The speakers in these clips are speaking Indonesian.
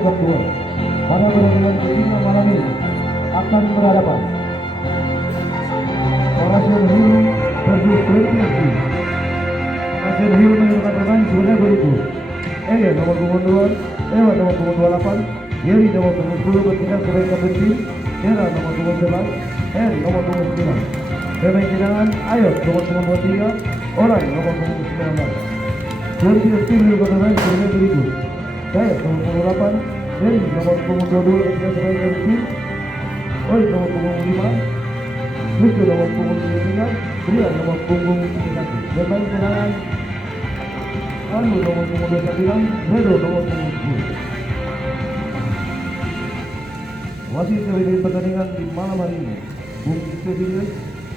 Super 2 pada pertandingan kelima malam ini akan berhadapan Oration Hill versus Twenty. Oration Hill menentukan pemain sebagai berikut: Eya nomor punggung 2, Ewa nomor punggung 28, Yeri nomor punggung 10 bertindak sebagai kapten tim, Era nomor punggung 11, Eri nomor punggung 9. Pemain cadangan Ayot nomor punggung 23, Orang nomor punggung 19. Twenty tim menentukan pemain sebagai berikut: Saya nomor punggung 8, Yeri nomor punggung 22 bertindak sebagai kapten tim, Oi nomor punggung 5, Rizky nomor punggung 3, Brian nomor punggung 31. Pemain cadangan Anu nomor punggung 29, Redo nomor punggung 10. Wasit dari pertandingan di malam hari ini, Bung Kevin,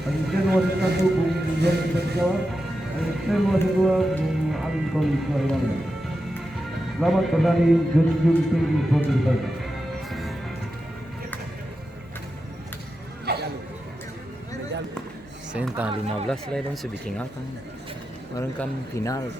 asisten wasit 1 Bung Joni Penjawa, asisten wasit 2 Bung Anton Suarwana. Selamat bertanding, junjung tinggi Sporting. Senta 15 lah dong sebikin akan orang kan final.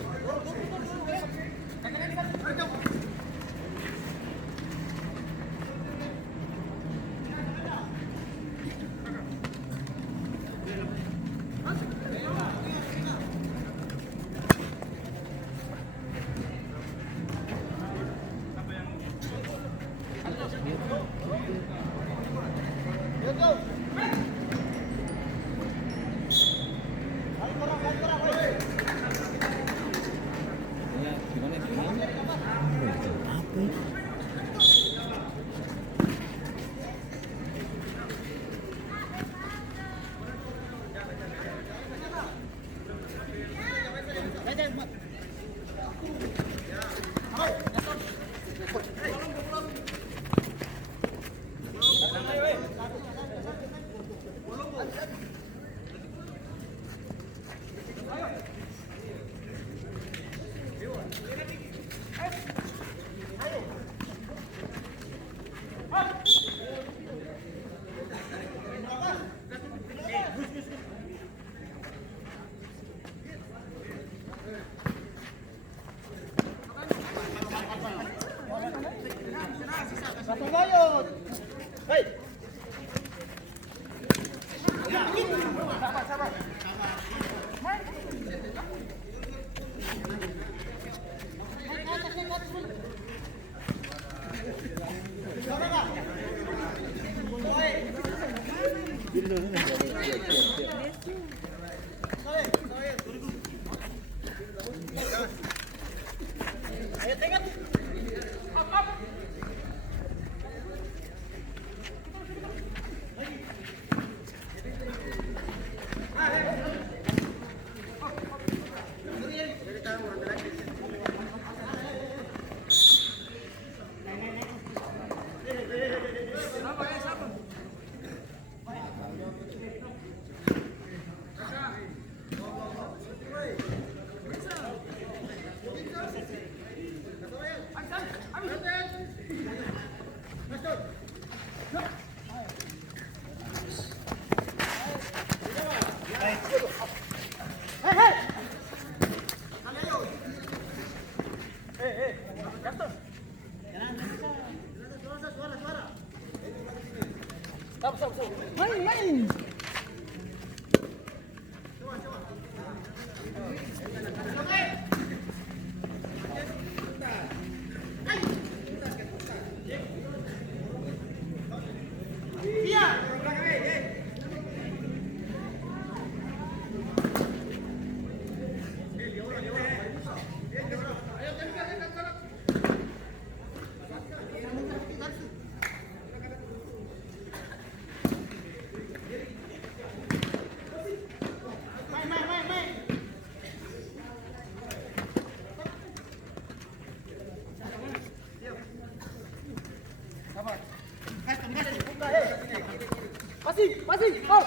Masih, oh.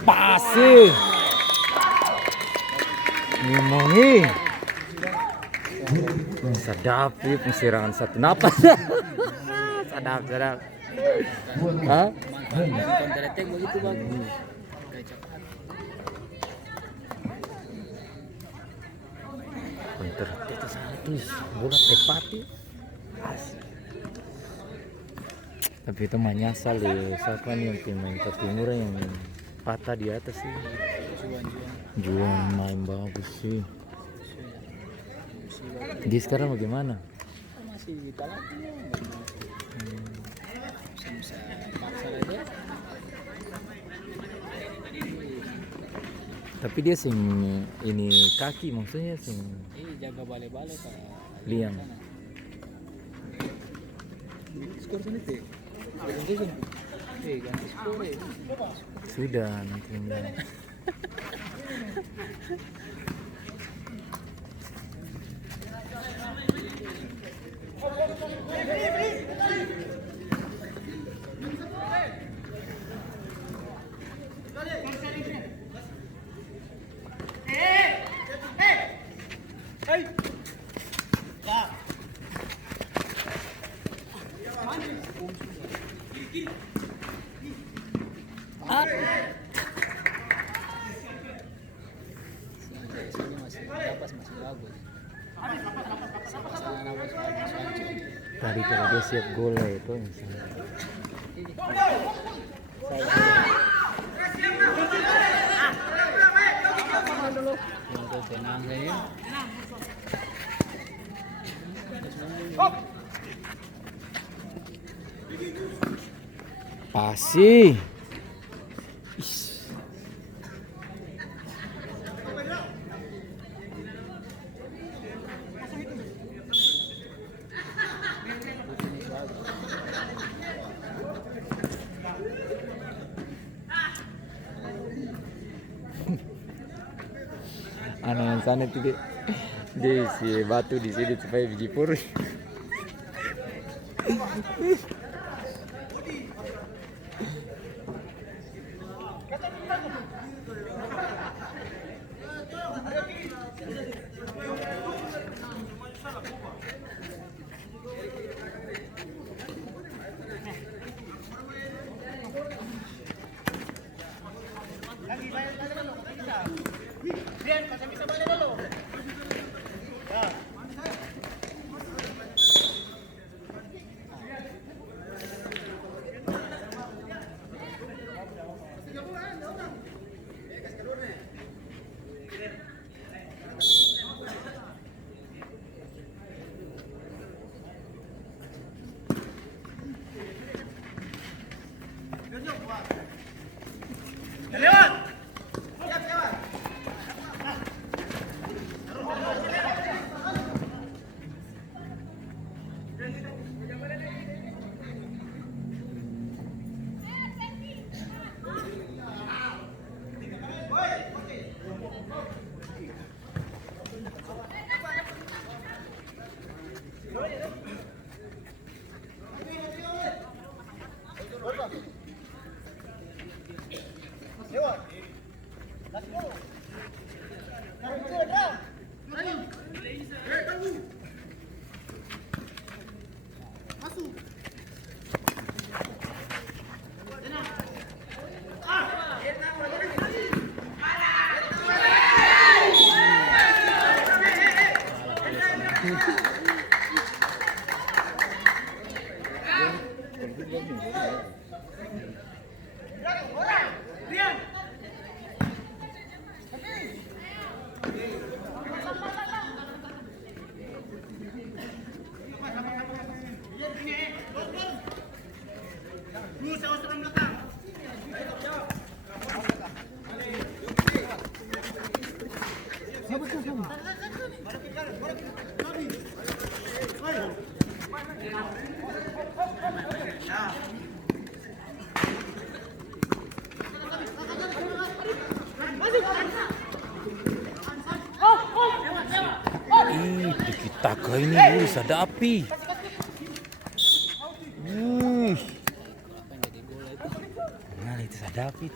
Pasi. Ngimongi. Sedap sih pensirangan satu napas. Sedap. Hah? Kontratek begitu bang. Kontratek itu satu bola tepati. Tapi itu mah nyasar deh. Siapa nih yang pemain Timur yang patah di atas sih? Juan main bagus sih. Dia sekarang bagaimana? Masih di talak. Bisa paksa aja. Tapi dia sing ini kaki maksudnya sing Jaga bale-bale Pak. liang. Skor sini teh. Ganti skor ya. Sudah nanti bilang. Sini masih kapas masih bagus. Sana nawas bagus. Tadi kalau dia siap gol lah itu misalnya. Untuk tenang ya. Pasi. Anak yang sana itu dia si batu di sini supaya biji pur. Ih, tiki-taka ini bisa ada api. Nah, itu ada api.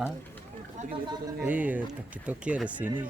Hah? Iya, toki-toki ada sini.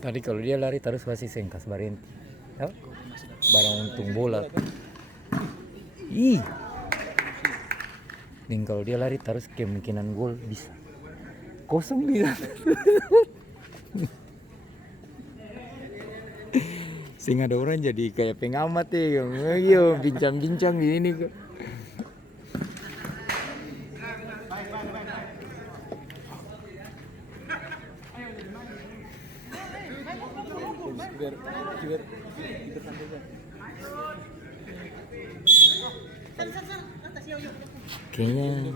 Tadi kalau dia lari terus pasti sengkas berhenti. Ya? Barang untung bola. Ih. Dan kalau dia lari terus kemungkinan gol bisa. 0-9. Sehingga ada orang jadi kayak pengamat ya. Yo, bincang-bincang di ini kok. Kayaknya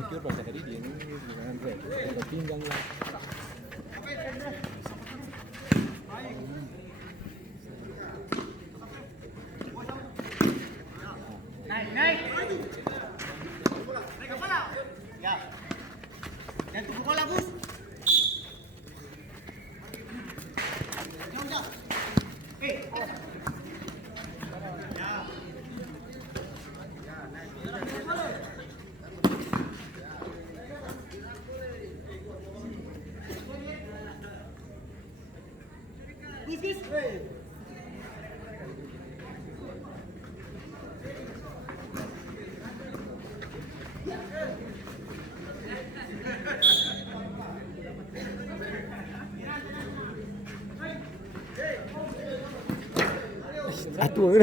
atuh.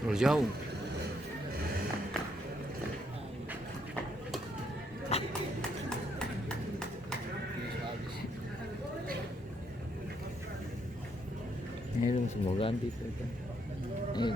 Terlalu jauh. Ini dong semua ganti tuh kan. Ini.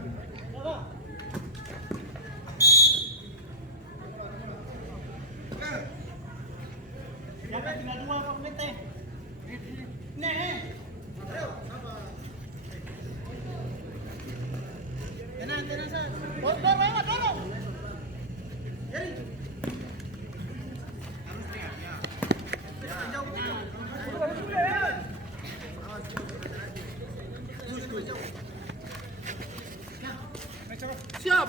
Siap.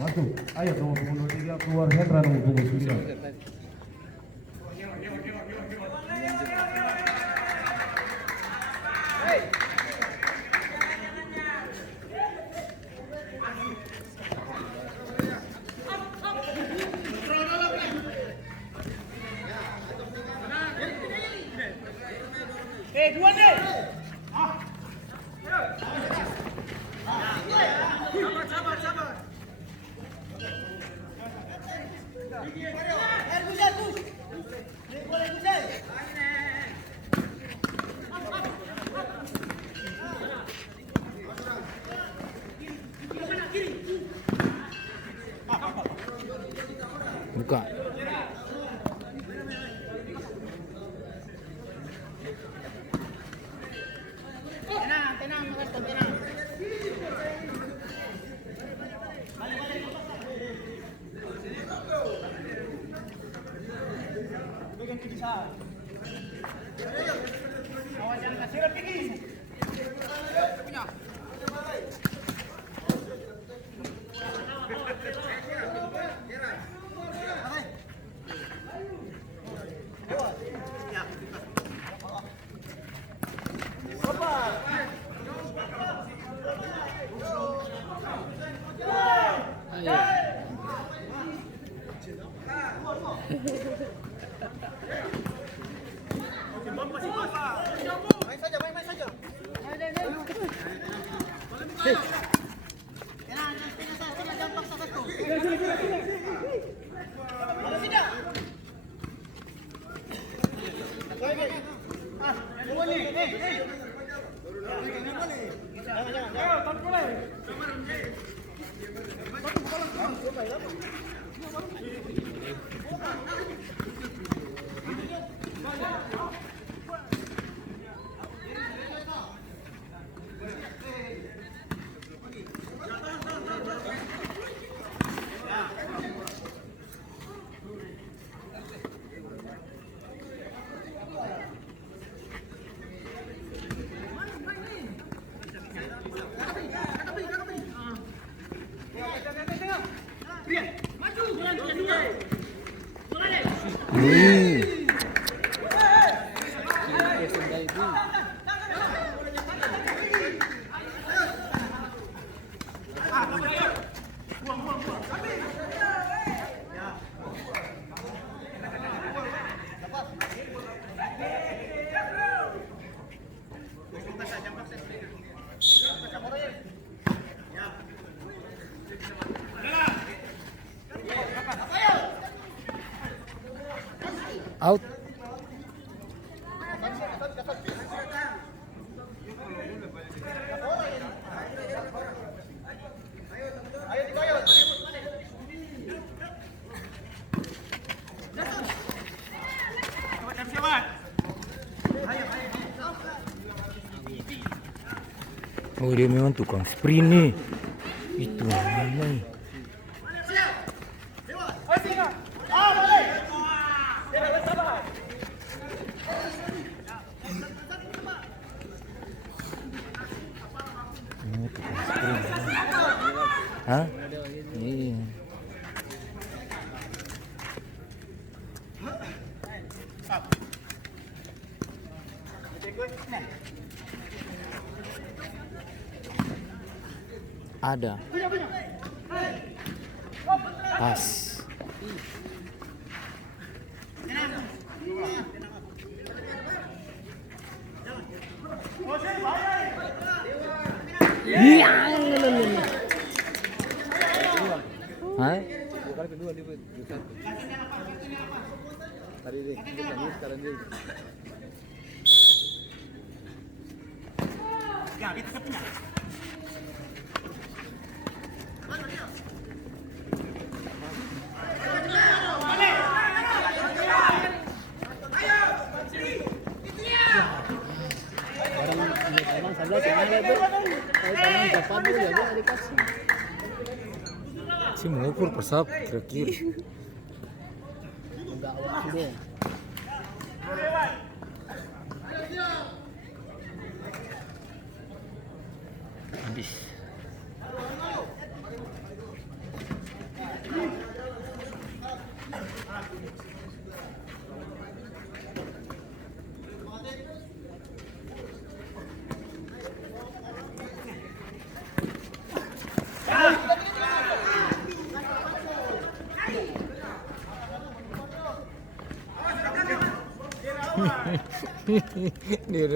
Masuk. Ayo nomor punggung 23 keluar Hendra nomor punggung 9. Buka. Out. Oh, dia memang tukang sprint nih. Itu namanya. Hah? Iya. Ada. Pas. Iya. Hah? Kali kedua dia satu. Tadi deh, sekarang dia. Ya, kita punya. Orang sebelah sana itu, kalau dapat dia dia dikasih. Si mengukur persap kira-kira. Enggak waktu deh. Habis. Dia